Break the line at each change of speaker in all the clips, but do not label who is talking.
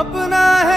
अपना है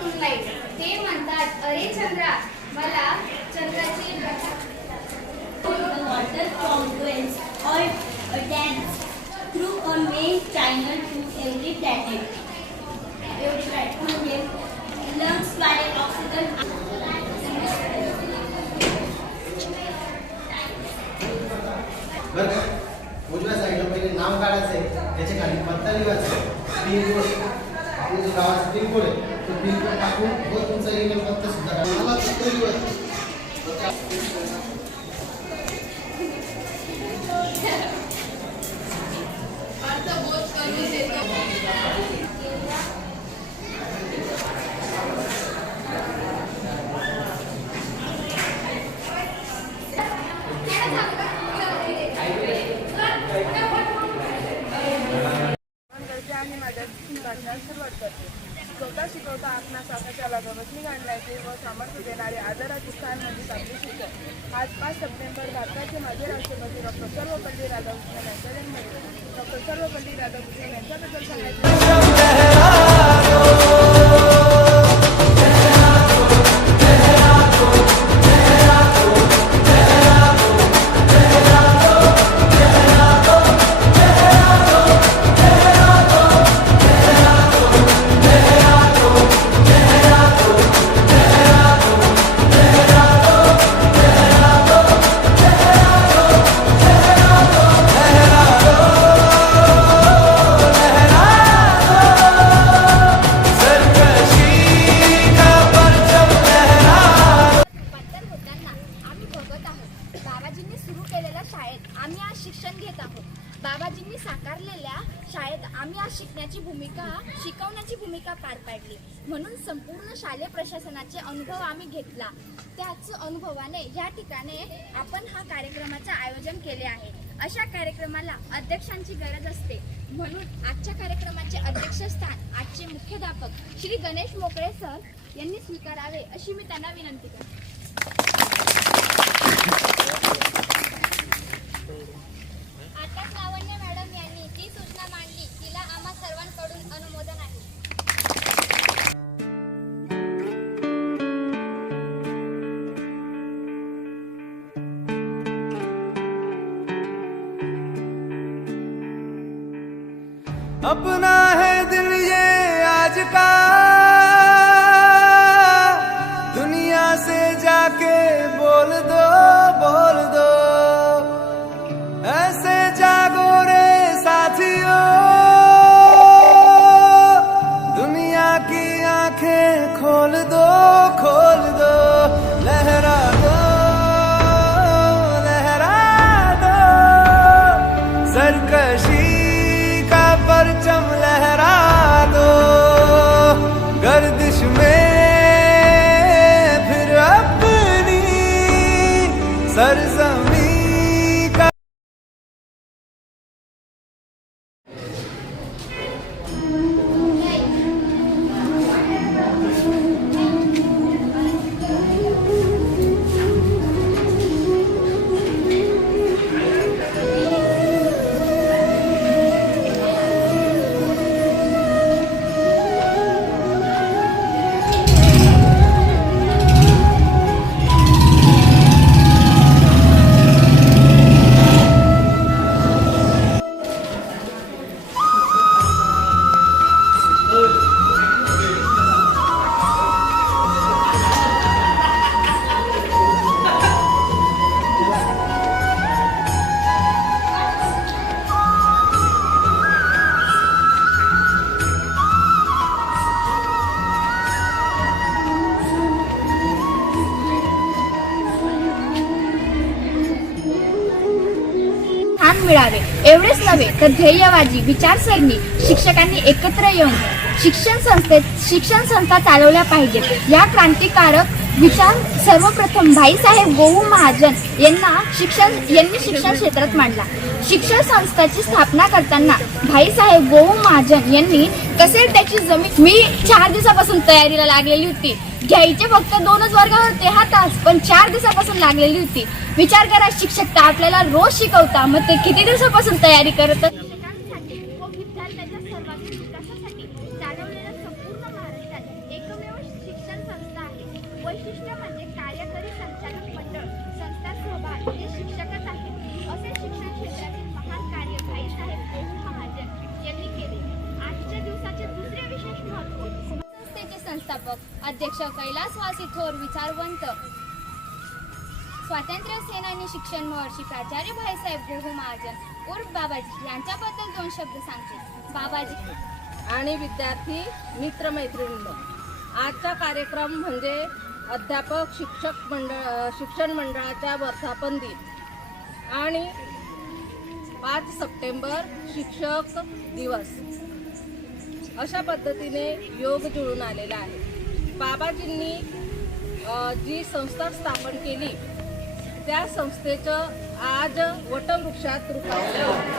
सीड ते म्हणतात अरे चंद्रा मला चंद्राची
the water congruence or a through a main channel to every planet. Every planet म्हणजे lungs द्वारे ऑक्सिजन
बरं उजव्या साईडला पहिले नाव काढायचं आहे त्याच्याखाली पत्ता लिहायचं आहे पिनकोड आपलं जो गावाचा कोड आहे तो पिनकोड टाकून व तुमचा ईमेल पत्ता सुद्धा मला
डॉक्टर सर्वपल्ली राधाकृष्णन यांचा जन्मदिन डॉक्टर सर्वपल्ली राधाकृष्णन यांच्याबद्दल
आज शिक्षण घेत आहोत. बाबाजींनी साकारलेल्या शाळेत आम्ही आज शिकण्याची भूमिका शिकवण्याची भूमिका पार पाडली. म्हणून संपूर्ण शालेय प्रशासनाचे अनुभव आम्ही घेतला. त्याच अनुभवाने या ठिकाणी आपण हा कार्यक्रमाचे आयोजन केले आहे. अशा कार्यक्रमाला अध्यक्षांची गरज असते. म्हणून आजच्या कार्यक्रमाचे अध्यक्षस्थान आजचे मुख्याध्यापक श्री गणेश मोकळे सर यांनी स्वीकारावे अशी मी त्यांना विनंती करते.
अपना है दिल ये आज का। दुनिया से जाके बोल दो बोल दो। ऐसे जागो रे साथियों। दुनिया की आंखें खोल दो।
derdi एवढेच नव्हे तर ध्येयवाजी विचारसरणी शिक्षकांनी एकत्र येऊन शिक्षण संस्थेत शिक्षण संस्था चालवल्या पाहिजेत. या क्रांतिकारक विचार सर्वप्रथम भाईसाहेब गोहू महाजन यांना शिक्षण यांनी शिक्षण क्षेत्रात मांडला. शिक्षण संस्थाची स्थापना करताना भाईसाहेब गोहू महाजन यांनी कसे त्याची जमीन मी चार दिवसापासून तयारीला लागलेली होती. घ्यायचे फक्त दोनच वर्गावर होते हा तास पण चार दिवसापासून लागलेली होती. विचार करा शिक्षक तर आपल्याला रोज शिकवता मग ते किती दिवसापासून तयारी करत शिक्षण संस्था आहे. वैशिष्ट्य म्हणजे कार्यकारी संचालक मंडळ संस्था सहभाग हे शिक्षक संस्थापक अध्यक्ष कैलासवासी थोर विचारवंत. स्वातंत्र्य सेनानी शिक्षण महर्षी प्राचार्य भाईसाहेब गोहू महाजन उर्फ बाबाजी यांच्याबद्दल दोन शब्द सांगते. बाबाजी.
आणि विद्यार्थी मित्रमैत्रिणींनो आजचा कार्यक्रम म्हणजे अध्यापक शिक्षक मंडळ शिक्षण मंडळाच्या वर्धापन दिन. आणि पाच सप्टेंबर शिक्षक दिवस. अशा पद्धतीने योग जुळून आलेला आहे बाबाजींनी जी संस्था स्थापन केली त्या संस्थेचं आज वटवृक्षात रूपांतर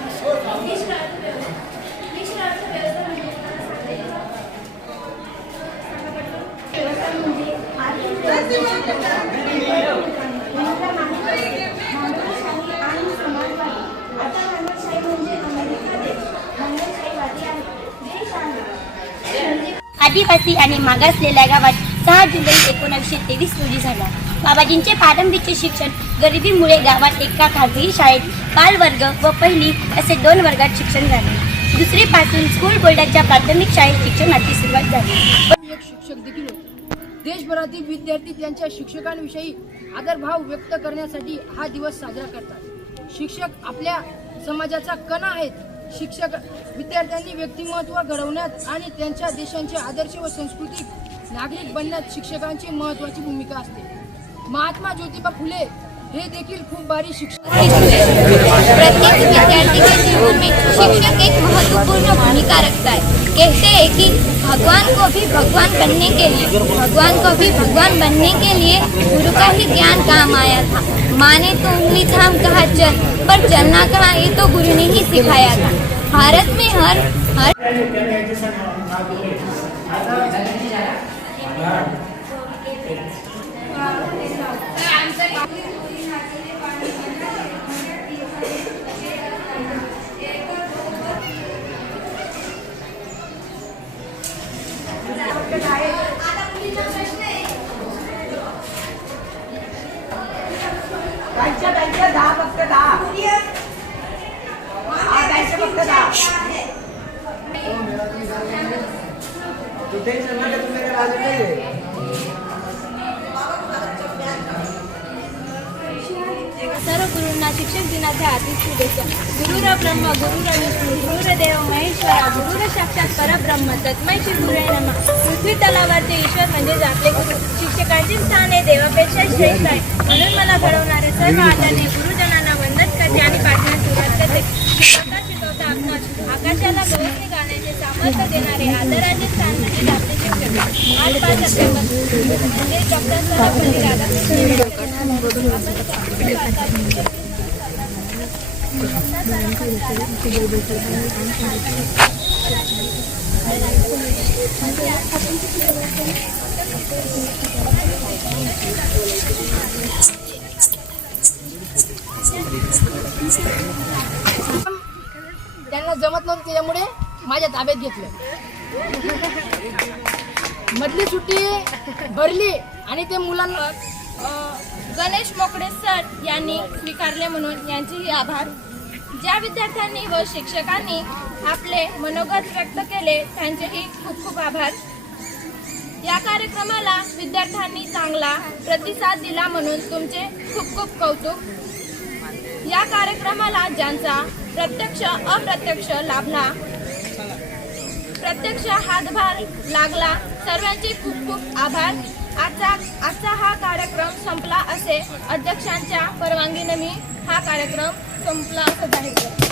आदिवासी आणि मागासलेल्या गावात सहा जुलै एकोणीसशे तेवीस रोजी झाला. बाबाजींचे प्रारंभीचे शिक्षण गरिबीमुळे गावात एका खाजगी शाळेत बालवर्ग व पहिली असे दोन वर्गात शिक्षण झाले. दुसरीपासून स्कूल बोर्डाच्या प्राथमिक शाळेत शिक्षणाची सुरुवात झाली.
एक शिक्षक देखील देशभरातील विद्यार्थी त्यांच्या शिक्षकांविषयी आदरभाव व्यक्त करण्यासाठी हा दिवस साजरा करतात. शिक्षक आपल्या समाजाचा कणा आहेत. शिक्षक विद्यार्थ्यांनी व्यक्तिमत्व घडवण्यात आणि त्यांच्या देशांचे आदर्श व सांस्कृतिक नागरिक बनण्यात शिक्षकांची महत्वाची भूमिका असते. महात्मा ज्योतिबा फुले हे देखील खूप भारी शिक्षक
प्रत्येक विद्यार्थी के जीवन में शिक्षक एक महत्त्वपूर्ण भूमिका रखता है कहते हैं कि भगवान को भी भगवान बनने के लिए भगवान को भी भगवान बनने के लिए गुरु का ही ज्ञान काम आया था। माने तो उंगली थाम कहा चल। पर चलना कहा ये तो गुरु ने ही सिखाया था। भारत में हर हर
त्यांच्या सर्व गुरूंना शिक्षक
दिनाच्या आधी शुभेच्छा. गुरुर ब्रह्म गुरुर विष्णू गुरुर देव महेश्वरा गुरुर साक्षात परब्रह्म तत्मय श्री गुरु नमा. पृथ्वी तलावरचे ईश्वर म्हणजे आपले गुरु. शिक्षकांचे स्थान हे देवापेक्षा श्रेष्ठ आहे म्हणून मला घडवणारे सर्व आदरणीय गुरुजनांना वंदन करते आणि पाठवण्यास सुरुवात करते. शिकवता आकाशाला गवसणी गाण्याचे सामर्थ्य देणारे आदराचे स्थान म्हणजे आपले शिक्षक. आठ पाच सप्टेंबर. म्हणजे डॉक्टर सर्वपल्ली राधाकृष्ण
त्यांना जमत नव्हतं त्याच्यामुळे माझ्या ताब्यात घेतलं. मधली सुट्टी भरली आणि ते मुलांना
गणेश मोकडे सर यांनी स्वीकारले म्हणून यांचेही आभार. ज्या विद्यार्थ्यांनी व शिक्षकांनी आपले मनोगत व्यक्त केले त्यांचेही खूप खूप आभार. या कार्यक्रमाला विद्यार्थ्यांनी चांगला प्रतिसाद दिला म्हणून तुमचे खूप खूप कौतुक. या कार्यक्रमाला ज्यांचा प्रत्यक्ष अप्रत्यक्ष लाभला. प्रत्यक्ष हातभार लागला. सर्वांचे खूप खूप आभार. आजचा आजचा हा कार्यक्रम संपला असे अध्यक्षांच्या परवानगीने मी हा कार्यक्रम संपला असं जाहीर करते.